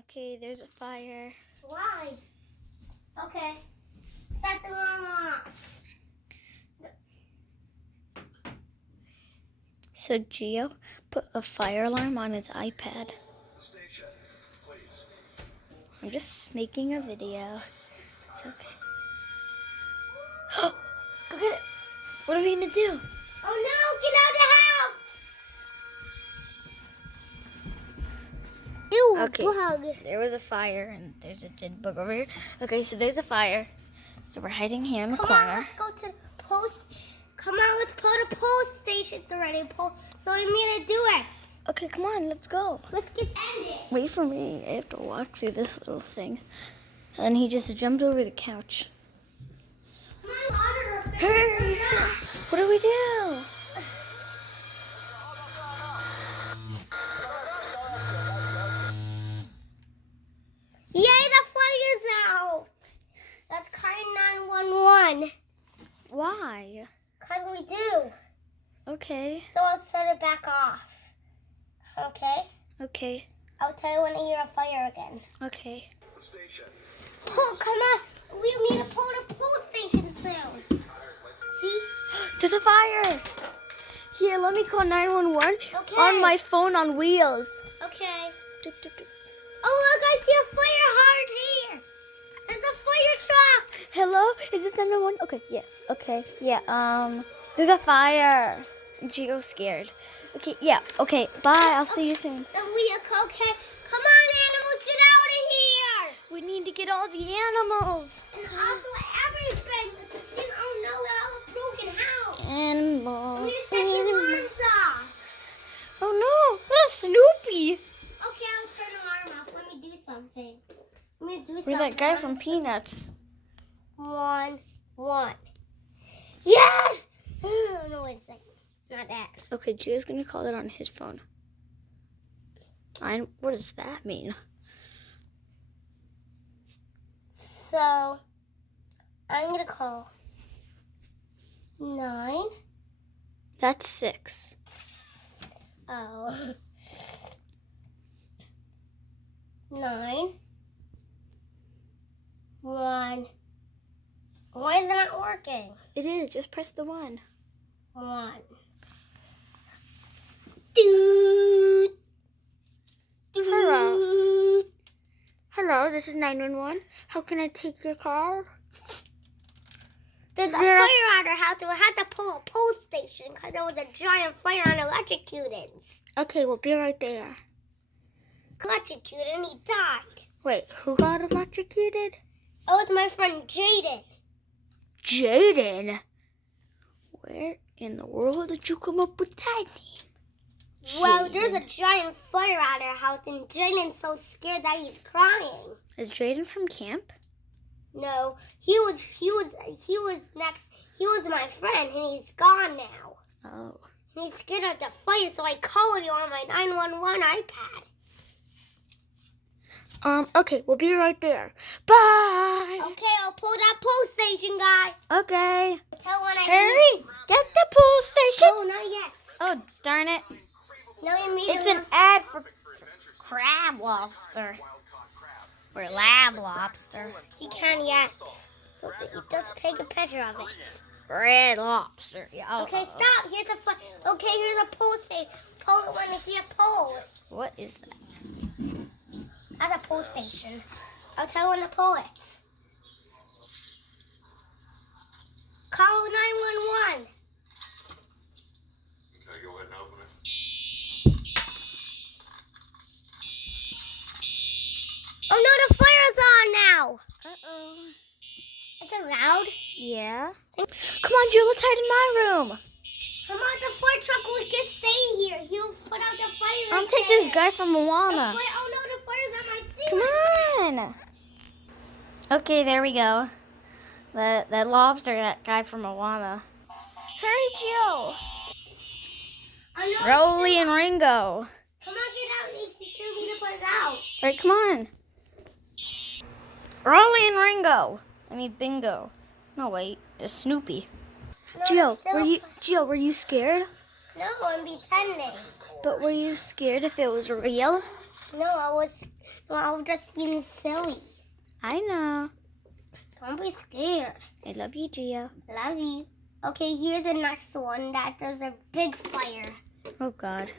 Okay, there's a fire. Why? Okay. Set the alarm off. So Gio put a fire alarm on his iPad. Station, please. I'm just making a video. It's okay. Oh, go get it. What are we gonna do? Oh no, get out of the house! Ew, Okay. bug. There was a fire and there's a dead bug over here. Okay, so there's a fire. So we're hiding here in the Come corner. on, let's go to the post. Come on, let's put the post stations already. So we need to do it. Okay, come on, let's go. Let's get ended. Wait for me. I have to walk through this little thing. And he just jumped over the couch. Come on, auditor. Hurry! What do we do? Yay, the fire's out. Let's call 911. Why? Because we do. Okay, So I'll set it back off. Okay? okay, I'll tell you when I hear a fire again. okay. The station. Oh, come on. We need to pull the post station soon. See? There's a fire! Here, let me call 911 Okay. on my phone on wheels. Okay. Doop, doop, doop. Oh, look, I see a fire heart here. There's a fire truck. Hello? Is this 911? Okay, yes, okay. Yeah, there's a fire. Gio's scared. Okay, yeah, okay, bye. I'll see you soon. The vehicle, okay. Come on, animals, get out of here. We need to get all the animals. And also everything. Oh, no, all a broken house. Animals. We set the alarms off. Oh no, that's Snoopy. Okay, I'll turn the alarm off. Let me do something. Let me do Where's something. that guy from Peanuts? 1, 1. Yes! No, wait a second. Not that. Okay, Gio's gonna call it on his phone. What does that mean? So, I'm going to call 9. That's 6. Oh. 9. 1. Why is it not working? It is. Just press the 1. 1. Doot. Hello. Doot. Hello, this is 911. How can I take your call? There's a Yeah. fire at our house, and we had to pull a post station because there was a giant fire on electrocuted. Okay, we'll be right there. Electrocuted, and he died. Wait, who got electrocuted? It was my friend Jaden. Jaden. Where in the world did you come up with that name? Well, there's a Jaden. giant fire at our house, and Jaden's so scared that he's crying. Is Jaden from camp? No, he was next. He was my friend, and he's gone now. Oh. And he's scared of the fire, so I called you on my 911 iPad. Okay, we'll be right there. Bye! Okay, I'll pull that post station guy. Okay. Tell when I Hurry! Get the pool station! Oh, not yet. Oh, darn it. No, you mean It's an ad for crab lobster. Or lab lobster. He can't yet. Just take a picture of it. Red lobster. Yeah. Oh, Okay, stop. Here's a okay. Here's a pole station. Pull it when you see a pole. What is that? That's a pole station. I'll tell you when to pull it. Call 911. Okay, go ahead and open it. Oh no, the fire's on now. Uh-oh. Is it loud? Yeah? Come on, Jill, let's hide in my room. Come on, the fire truck will just stay here. He'll put out the fire. I'll right take there. this guy from Moana. Oh no, the fire's on my feet. Come on. Okay, there we go. That lobster, that guy from Moana. Hurry, Jill. Oh, no, Rolly and Ringo. come on, get out. You still need to put it out. All right, come on. Rolly and Ringo. I mean, Bingo. No, wait. It's Snoopy. No, Gio, it's still- were you scared? No, I'm pretending. But were you scared if it was real? No, I was just being silly. I know. Don't be scared. I love you, Gio. Love you. Okay, here's the next one that does a big fire. Oh, God.